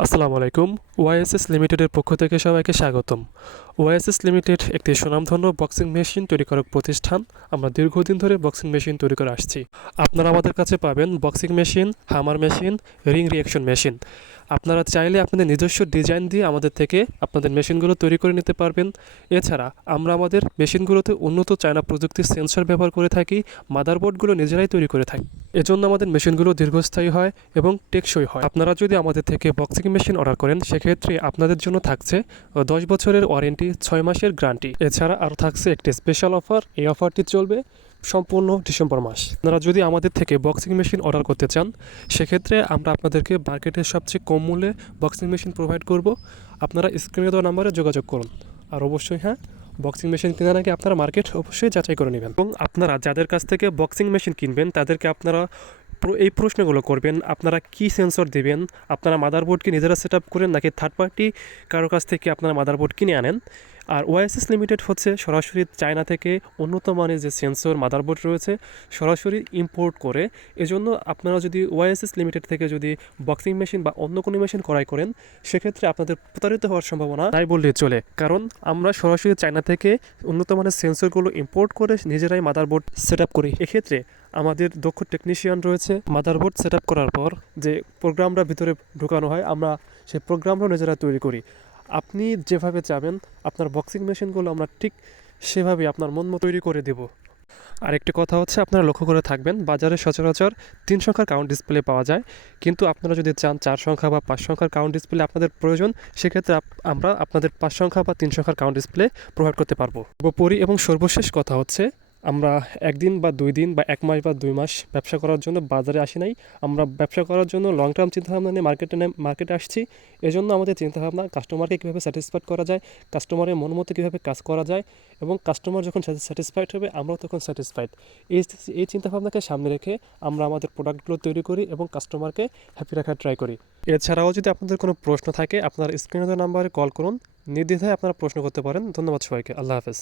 আসসালামু আলাইকুম। ওয়াইএসএস লিমিটেডের পক্ষ থেকে সবাইকে স্বাগতম। ওয়াইএসএস লিমিটেড একটি সুনামধন্য বক্সিং মেশিন তৈরি করার প্রতিষ্ঠান। আমরা দীর্ঘদিন ধরে বক্সিং মেশিন তৈরি করে আসছি। আপনারা আমাদের কাছে পাবেন boxing machine, hammer machine, ring reaction machine. আপনারা চাইলে আপনাদের নিজস্ব ডিজাইন দিয়ে আমাদের থেকে আপনাদের মেশিনগুলো তৈরি করে নিতে পারবেন। এছাড়া আমরা আমাদের মেশিনগুলোতে উন্নত চায়না প্রযুক্তির সেন্সর ব্যবহার করে থাকি, মাদারবোর্ডগুলো নিজেরাই তৈরি করে থাকি। এজন্য আমাদের মেশিনগুলো দীর্ঘস্থায়ী হয় এবং টেকসই হয়। আপনারা যদি আমাদের থেকে বক্সিং মেশিন অর্ডার করেন, সেক্ষেত্রে আপনাদের জন্য থাকছে দশ বছরের ওয়ারেন্টি, ছয় মাসের গ্যারান্টি। এছাড়া আরও থাকছে একটি স্পেশাল অফার, এই অফারটি চলবে। সম্পূর্ণ ডিসেম্বর মাস। আপনারা যদি আমাদের থেকে বক্সিং মেশিন অর্ডার করতে চান, সেক্ষেত্রে আমরা আপনাদেরকে মার্কেটের সবচেয়ে কম মূল্যে বক্সিং মেশিন প্রোভাইড করব। আপনারা স্ক্রিনে দেওয়া নাম্বারে যোগাযোগ করুন। আর অবশ্যই হ্যাঁ বক্সিং মেশিন কেনার আগে আপনারা মার্কেট অবশ্যই যাচাই করে নেবেন। এবং আপনারা যাদের কাছ থেকে বক্সিং মেশিন কিনবেন, তাদেরকে আপনারা এই প্রশ্নগুলো করবেন, আপনারা কি সেন্সর দেবেন, আপনারা মাদারবোর্ড কি নিজেরা সেট আপ করেন নাকি থার্ড পার্টি কারও কাছ থেকে আপনারা মাদারবোর্ড কিনে আনেন। আর ওয়াইএসএস লিমিটেড হচ্ছে সরাসরি চায়না থেকে উন্নত মানের যে সেন্সর, মাদারবোর্ড রয়েছে, সরাসরি ইম্পোর্ট করে। এজন্য আপনারা যদি ওয়াইএসএস লিমিটেড থেকে যদি বক্সিং মেশিন বা অন্য কোনো মেশিন ক্রয় করেন, সেক্ষেত্রে আপনাদের প্রতারিত হওয়ার সম্ভাবনা নাই বললেই চলে। কারণ আমরা সরাসরি চায়না থেকে উন্নত মানের সেন্সরগুলো ইম্পোর্ট করে নিজেরাই মাদারবোর্ড সেট আপ করি। এক্ষেত্রে আমাদের দক্ষ টেকনিশিয়ান রয়েছে। মাদারবোর্ড সেট করার পর যে প্রোগ্রামটা ভিতরে ঢোকানো হয়, আমরা সেই প্রোগ্রামটাও নিজেরা তৈরি করি। আপনি যেভাবে চাবেন, আপনার বক্সিং মেশিনগুলো আমরা ঠিক সেভাবে আপনার মন মতো তৈরি করে দেব। আরেকটি কথা হচ্ছে, আপনারা লক্ষ্য করে থাকবেন, বাজারে সচরাচর তিন সংখ্যার কাউন্ট ডিসপ্লে পাওয়া যায়। কিন্তু আপনারা যদি চান চার সংখ্যা বা পাঁচ সংখ্যার কাউন্ট ডিসপ্লে আপনাদের প্রয়োজন, সেক্ষেত্রে আমরা আপনাদের পাঁচ সংখ্যা বা তিন সংখ্যার কাউন্ট ডিসপ্লে প্রোভাইড করতে পারব। সর্বোপরি এবং সর্বশেষ কথা হচ্ছে আমরা একদিন বা দুই দিন বা এক মাস বা দুই মাস ব্যবসা করার জন্য বাজারে আসি নাই। আমরা ব্যবসা করার জন্য লং টার্ম চিন্তাভাবনা নিয়ে মার্কেটে মার্কেটে আসছি। এজন্য আমাদের চিন্তাভাবনা কাস্টমারকে কীভাবে স্যাটিসফাইড করা যায় কাস্টমারের মন মতো কীভাবে কাজ করা যায় এবং কাস্টমার যখন স্যাটিসফাইড হবে, আমরাও তখন স্যাটিসফাইড এই এই চিন্তাভাবনাকে সামনে রেখে আমরা আমাদের প্রোডাক্টগুলো তৈরি করি এবং কাস্টমারকে হ্যাপি রাখার ট্রাই করি। এছাড়াও যদি আপনাদের কোনো প্রশ্ন থাকে, আপনার স্ক্রিনে নাম্বারে কল করুন। নির্দ্বিধায় আপনারা প্রশ্ন করতে পারেন। ধন্যবাদ সবাইকে। আল্লাহ হাফেজ।